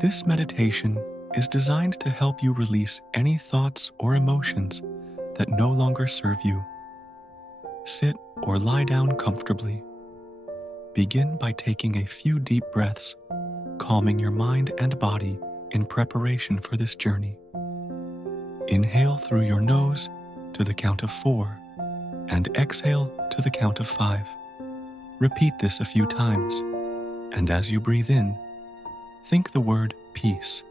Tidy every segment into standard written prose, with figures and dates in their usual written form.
This meditation is designed to help you release any thoughts or emotions that no longer serve you. Sit or lie down comfortably. Begin by taking a few deep breaths, calming your mind and body in preparation for this journey. Inhale through your nose to the count of 4 and exhale to the count of 5. Repeat this a few times, and as you breathe in, think the word peace.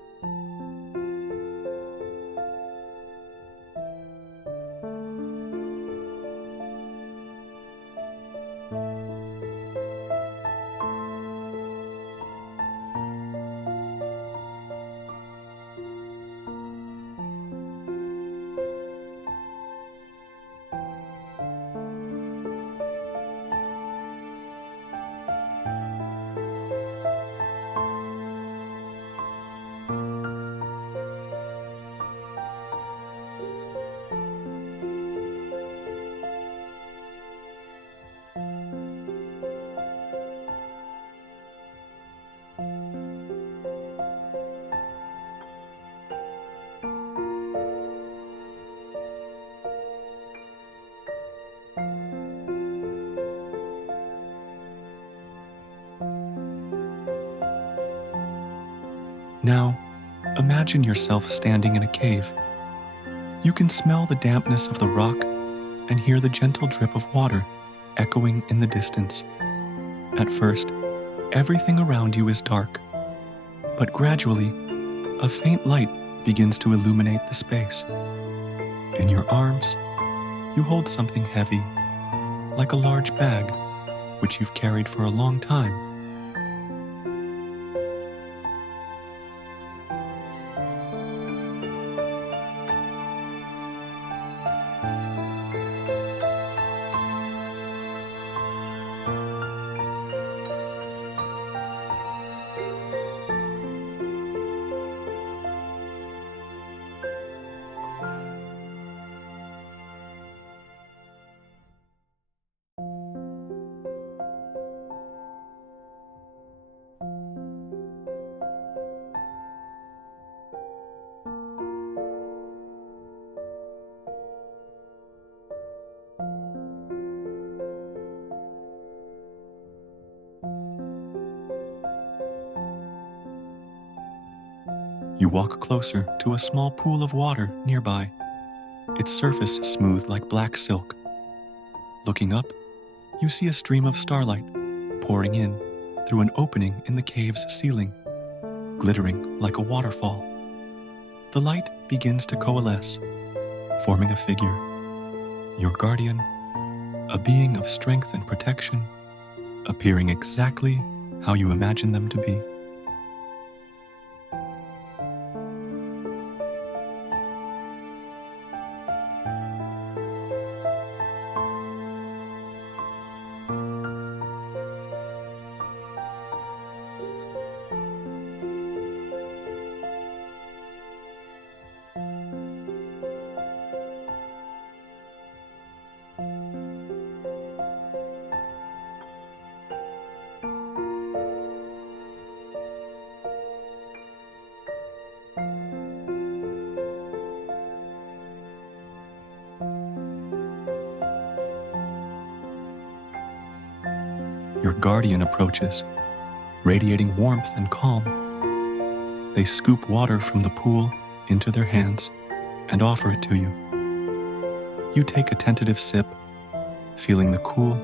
Now, imagine yourself standing in a cave. You can smell the dampness of the rock and hear the gentle drip of water echoing in the distance. At first, everything around you is dark, but gradually, a faint light begins to illuminate the space. In your arms, you hold something heavy, like a large bag, which you've carried for a long time. You walk closer to a small pool of water nearby, its surface smooth like black silk. Looking up, you see a stream of starlight pouring in through an opening in the cave's ceiling, glittering like a waterfall. The light begins to coalesce, forming a figure, your guardian, a being of strength and protection, appearing exactly how you imagine them to be. Your guardian approaches, radiating warmth and calm. They scoop water from the pool into their hands and offer it to you. You take a tentative sip, feeling the cool,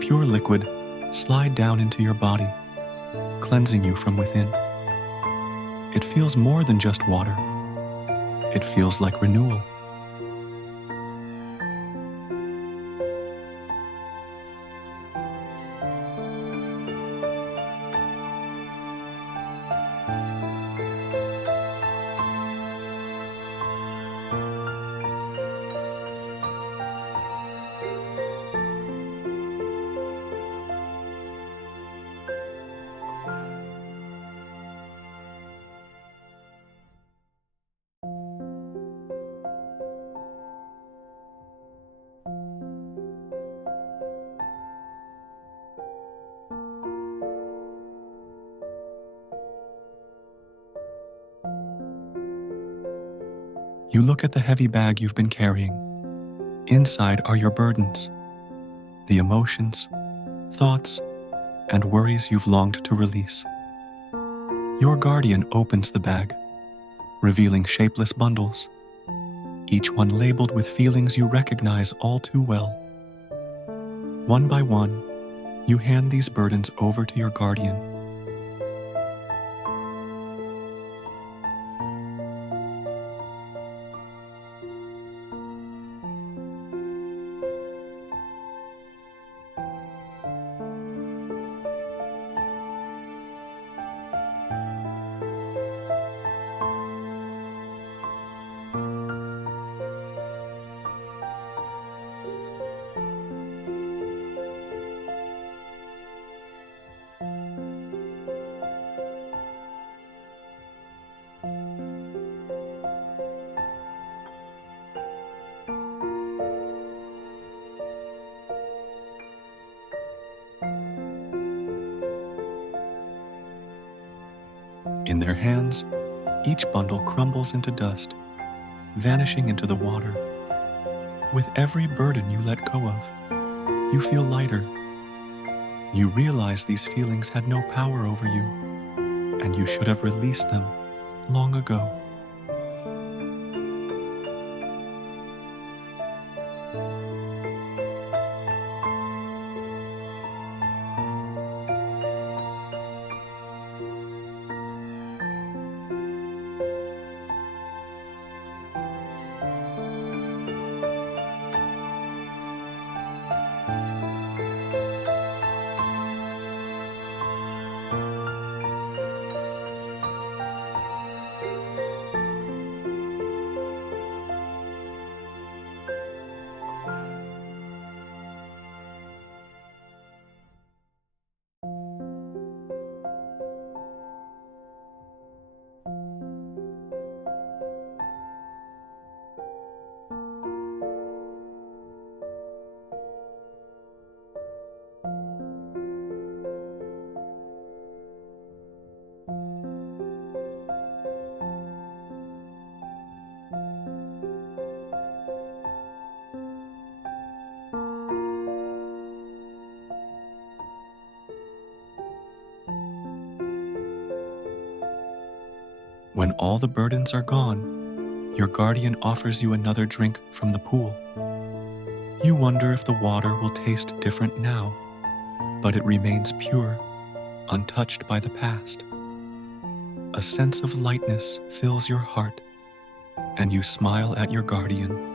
pure liquid slide down into your body, cleansing you from within. It feels more than just water. It feels like renewal. You look at the heavy bag you've been carrying. Inside are your burdens, the emotions, thoughts, and worries you've longed to release. Your guardian opens the bag, revealing shapeless bundles, each one labeled with feelings you recognize all too well. One by one, you hand these burdens over to your guardian. In their hands, each bundle crumbles into dust, vanishing into the water. With every burden you let go of, you feel lighter. You realize these feelings had no power over you, and you should have released them long ago. When all the burdens are gone, your guardian offers you another drink from the pool. You wonder if the water will taste different now, but it remains pure, untouched by the past. A sense of lightness fills your heart, and you smile at your guardian.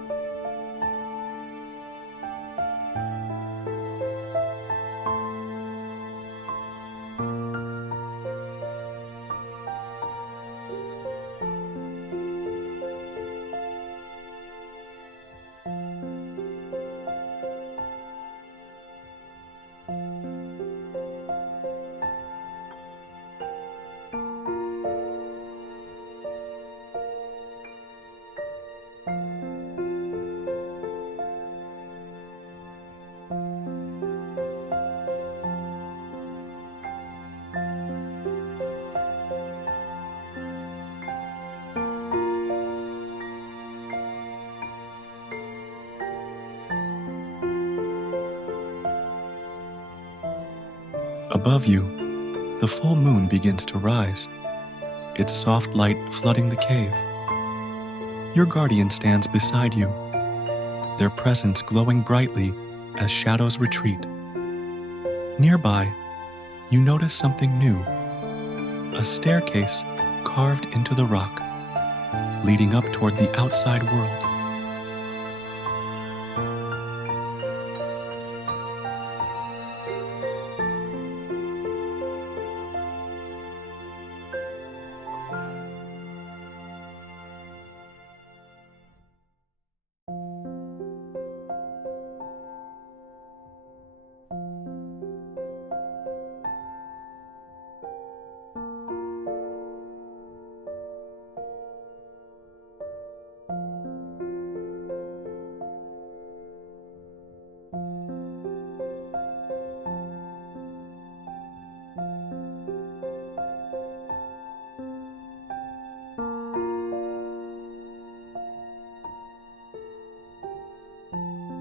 Above you, the full moon begins to rise, its soft light flooding the cave. Your guardian stands beside you, their presence glowing brightly as shadows retreat. Nearby, you notice something new, a staircase carved into the rock, leading up toward the outside world.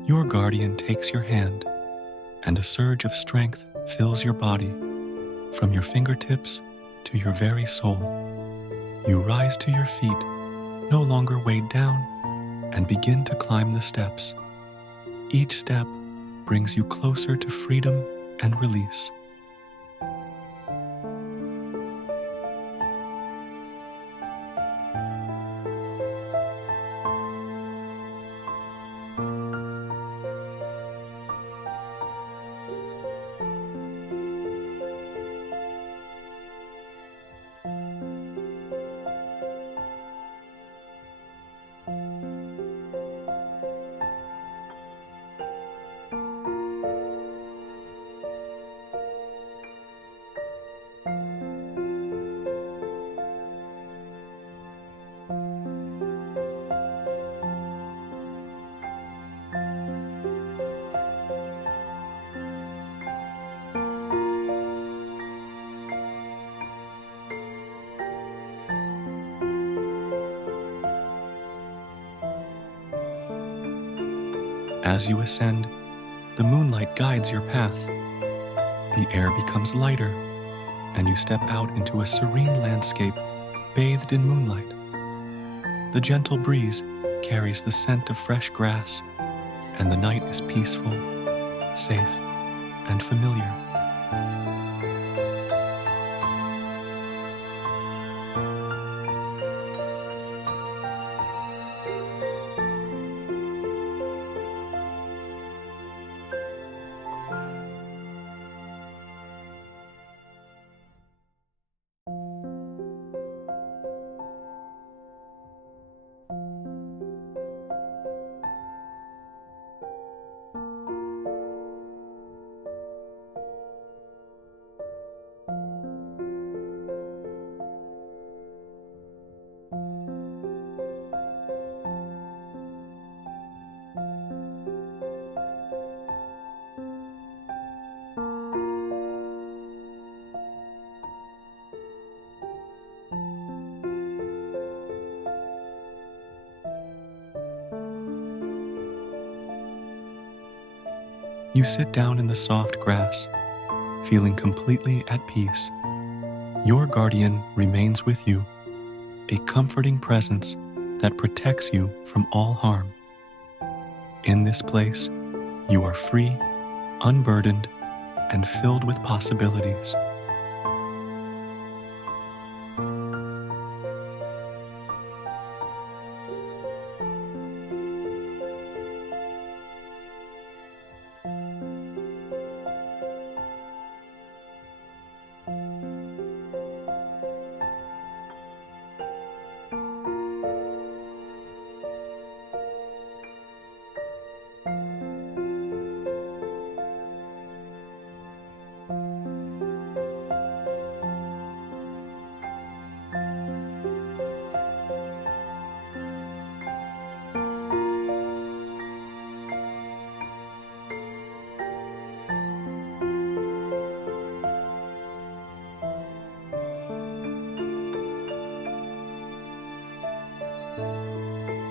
Your guardian takes your hand, and a surge of strength fills your body, from your fingertips to your very soul. You rise to your feet, no longer weighed down, and begin to climb the steps. Each step brings you closer to freedom and release. As you ascend, the moonlight guides your path. The air becomes lighter, and you step out into a serene landscape bathed in moonlight. The gentle breeze carries the scent of fresh grass, and the night is peaceful, safe, and familiar. You sit down in the soft grass, feeling completely at peace. Your guardian remains with you, a comforting presence that protects you from all harm. In this place, you are free, unburdened, and filled with possibilities.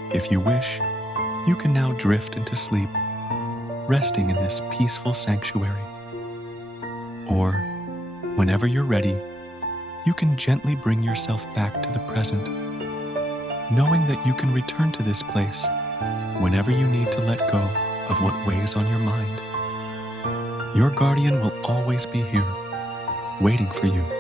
If you wish, you can now drift into sleep, resting in this peaceful sanctuary. Or, whenever you're ready, you can gently bring yourself back to the present, knowing that you can return to this place whenever you need to let go of what weighs on your mind. Your guardian will always be here, waiting for you.